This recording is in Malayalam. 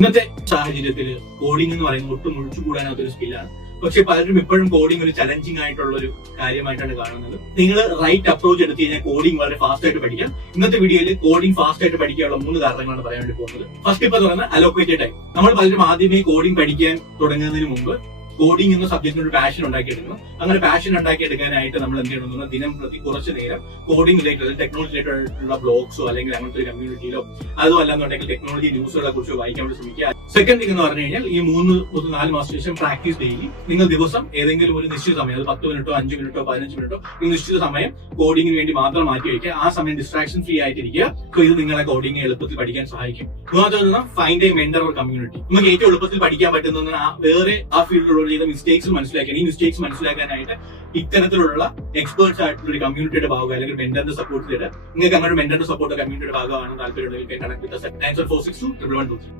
ഇന്നത്തെ സാഹചര്യത്തിൽ കോഡിംഗ് എന്ന് പറയുന്നത് ഒട്ടും ഒഴിച്ചുകൂടാനാത്തൊരു സ്കില്ലാണ്. പക്ഷെ പലരും ഇപ്പോഴും കോഡിംഗ് ഒരു ചലഞ്ചിങ് ആയിട്ടുള്ള ഒരു കാര്യമായിട്ടാണ് കാണുന്നത്. നിങ്ങൾ റൈറ്റ് അപ്രോച്ച് എടുത്ത് കഴിഞ്ഞാൽ കോഡിംഗ് വളരെ ഫാസ്റ്റ് ആയിട്ട് പഠിക്കാം. ഇന്നത്തെ വീഡിയോയിൽ കോഡിംഗ് ഫാസ്റ്റ് ആയിട്ട് പഠിക്കാനുള്ള 3 കാരണങ്ങളാണ് പറയാൻ വേണ്ടി പോകുന്നത്. ഫസ്റ്റ് ഇപ്പൊ പറയുന്നത് അലോക്കേറ്റഡ് ടൈം. നമ്മൾ പലരും ആദ്യമേ കോഡിംഗ് പഠിക്കാൻ തുടങ്ങുന്നതിന് മുമ്പ് കോഡിംഗ് എന്ന സബ്ജക്റ്റിനൊരു പാഷൻ ഉണ്ടാക്കിയെടുക്കണം. അങ്ങനെ പാഷൻ ഉണ്ടാക്കിയെടുക്കാനായിട്ട് നമ്മൾ എന്ത് ചെയ്യണമെന്ന് ദിനം പ്രതി കുറച്ച് നേരം കോഡിംഗ് റിലേറ്റഡ് ടെക്നോളജി റിലേറ്റഡ് ഉള്ള ബ്ലോഗ്സോ അല്ലെങ്കിൽ അങ്ങനത്തെ ഒരു കമ്മ്യൂണിറ്റിയിലോ അതോ അല്ലാന്നുണ്ടെങ്കിൽ ടെക്നോളജി ന്യൂസുകളെ കുറിച്ച് വായിക്കാൻ വേണ്ടി ശ്രമിക്കുക. സെക്കൻഡ് തിങ് എന്ന് പറഞ്ഞു കഴിഞ്ഞാൽ ഈ 3-4 മാസത്തിന് ശേഷം പ്രാക്ടീസ് ഡെയിലി നിങ്ങൾ ദിവസം ഏതെങ്കിലും ഒരു നിശ്ചിത സമയം, അത് 10 മിനിറ്റോ 5 മിനിറ്റോ 15 മിനിറ്റോ ഈ നിശ്ചിത സമയം കോഡിങ്ങിന് വേണ്ടി മാത്രം മാറ്റി വയ്ക്കുക. ആ സമയം ഡിസ്ട്രാക്ഷൻ ഫ്രീ ആയിട്ടിരിക്കുക. സോ ഇത് നിങ്ങളെ കോഡിംഗ് എളുപ്പത്തിൽ പഠിക്കാൻ സഹായിക്കും. മൂന്നാമത്തെ find A mentor or community. നമുക്ക് ഏറ്റവും എളുപ്പത്തിൽ പഠിക്കാൻ പറ്റുന്ന വേറെ ആ ഫീൽഡിലുള്ള ചെയ്ത മിസ്റ്റേക്സ് മനസ്സിലാക്കാൻ, ഈ മിസ്റ്റേക്സ് മനസ്സിലാക്കാനായിട്ട് ഇത്തരത്തിലുള്ള എക്സ്പേർട്സ് ആയിട്ടുള്ള ഒരു കമ്മ്യൂണിറ്റിയുടെ ഭാഗം അല്ലെങ്കിൽ മെന്ററിന്റെ സപ്പോർട്ട് ചെയ്ത് നിങ്ങൾക്ക് അങ്ങനെ മെന്ററിന്റെ സപ്പോർട്ട് കമ്മ്യൂണിറ്റിയുടെ ഭാഗമാണ് താല്പര്യമുണ്ടെങ്കിൽ കണക്ട് വിത്ത് 9462 11123.